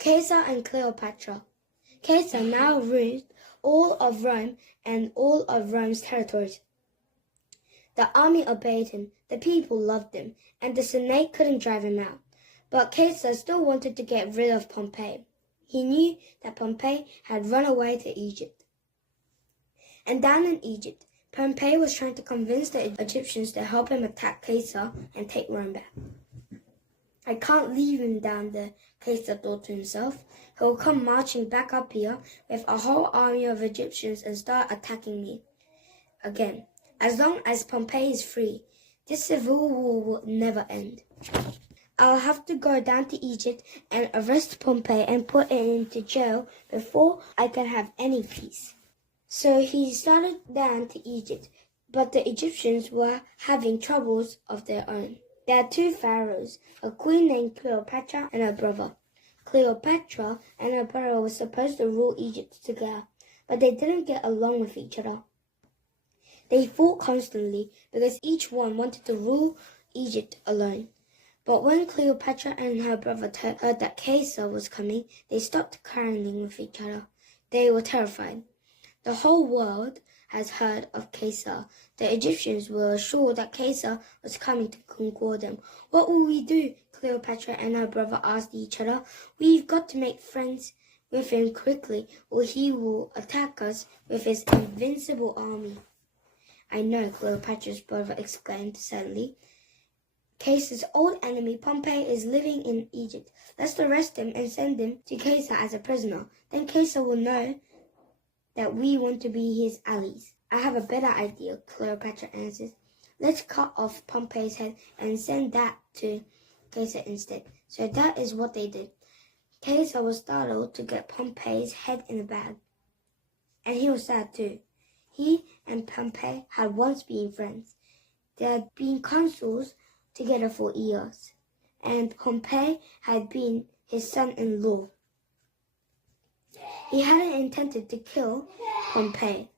Caesar and Cleopatra. Caesar now ruled all of Rome and all of Rome's territories. The army obeyed him, the people loved him, and the Senate couldn't drive him out. But Caesar still wanted to get rid of Pompey. He knew that Pompey had run away to Egypt. And down in Egypt, Pompey was trying to convince the Egyptians to help him attack Caesar and take Rome back. "I can't leave him down there," Caesar thought to himself. "He'll come marching back up here with a whole army of Egyptians and start attacking me again. As long as Pompey is free, this civil war will never end. I'll have to go down to Egypt and arrest Pompey and put him into jail before I can have any peace." So he started down to Egypt, but the Egyptians were having troubles of their own. There are two pharaohs, a queen named Cleopatra and her brother. Cleopatra and her brother were supposed to rule Egypt together, but they didn't get along with each other. They fought constantly because each one wanted to rule Egypt alone. But when Cleopatra and her brother heard that Caesar was coming, they stopped quarreling with each other. They were terrified. The whole world has heard of Caesar. The Egyptians were sure that Caesar was coming to conquer them. "What will we do?" Cleopatra and her brother asked each other. "We've got to make friends with him quickly, or he will attack us with his invincible army." "I know," Cleopatra's brother exclaimed suddenly. "Caesar's old enemy Pompey is living in Egypt. Let's arrest him and send him to Caesar as a prisoner. Then Caesar will know that we want to be his allies." "I have a better idea," Cleopatra answered. "Let's cut off Pompey's head and send that to Caesar instead." So that is what they did. Caesar was startled to get Pompey's head in a bag. And he was sad too. He and Pompey had once been friends. They had been consuls together for years. And Pompey had been his son-in-law. He hadn't intended to kill Pompey.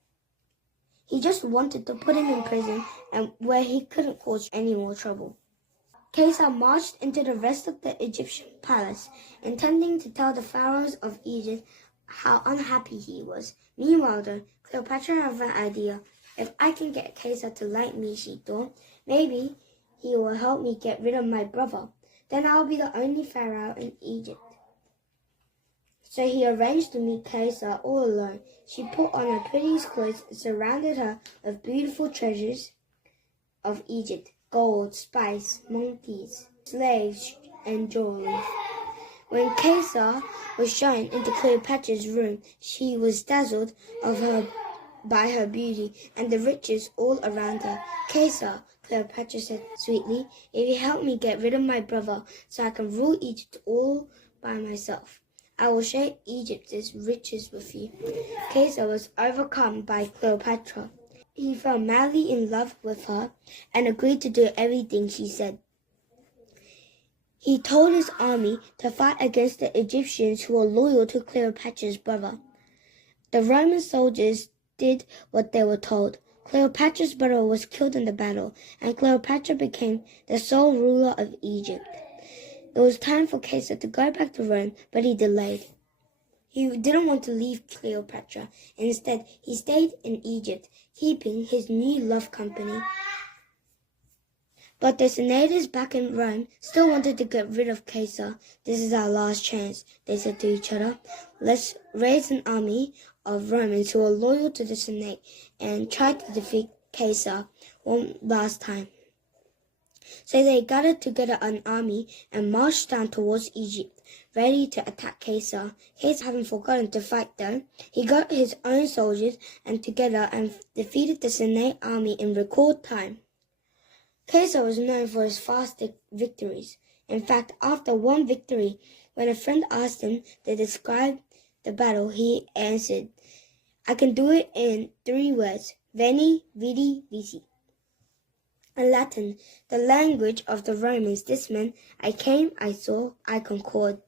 He just wanted to put him in prison and where he couldn't cause any more trouble. Caesar marched into the rest of the Egyptian palace, intending to tell the pharaohs of Egypt how unhappy he was. Meanwhile, though, Cleopatra had an idea. "If I can get Caesar to like me," she thought, "maybe he will help me get rid of my brother. Then I'll be the only pharaoh in Egypt." So he arranged to meet Caesar all alone. She put on her prettiest clothes and surrounded her with beautiful treasures of Egypt: gold, spice, monkeys, slaves, and jewelry. When Caesar was shown into Cleopatra's room, she was dazzled by her beauty and the riches all around her. "Caesar," Cleopatra said sweetly, "if you help me get rid of my brother so I can rule Egypt all by myself, I will share Egypt's riches with you." Caesar was overcome by Cleopatra. He fell madly in love with her and agreed to do everything she said. He told his army to fight against the Egyptians who were loyal to Cleopatra's brother. The Roman soldiers did what they were told. Cleopatra's brother was killed in the battle, and Cleopatra became the sole ruler of Egypt. It was time for Caesar to go back to Rome, but he delayed. He didn't want to leave Cleopatra. Instead, he stayed in Egypt, keeping his new love company. But the senators back in Rome still wanted to get rid of Caesar. "This is our last chance," they said to each other. "Let's raise an army of Romans who are loyal to the Senate and try to defeat Caesar one last time." So they gathered together an army and marched down towards Egypt, ready to attack Caesar. Caesar, having forgotten to fight though, he got his own soldiers and together and defeated the Senate army in record time. Caesar was known for his fast victories. In fact, after one victory, when a friend asked him to describe the battle, he answered, "I can do it in 3 words: veni, vidi, vici." In Latin, the language of the Romans, this meant, "I came, I saw, I conquered."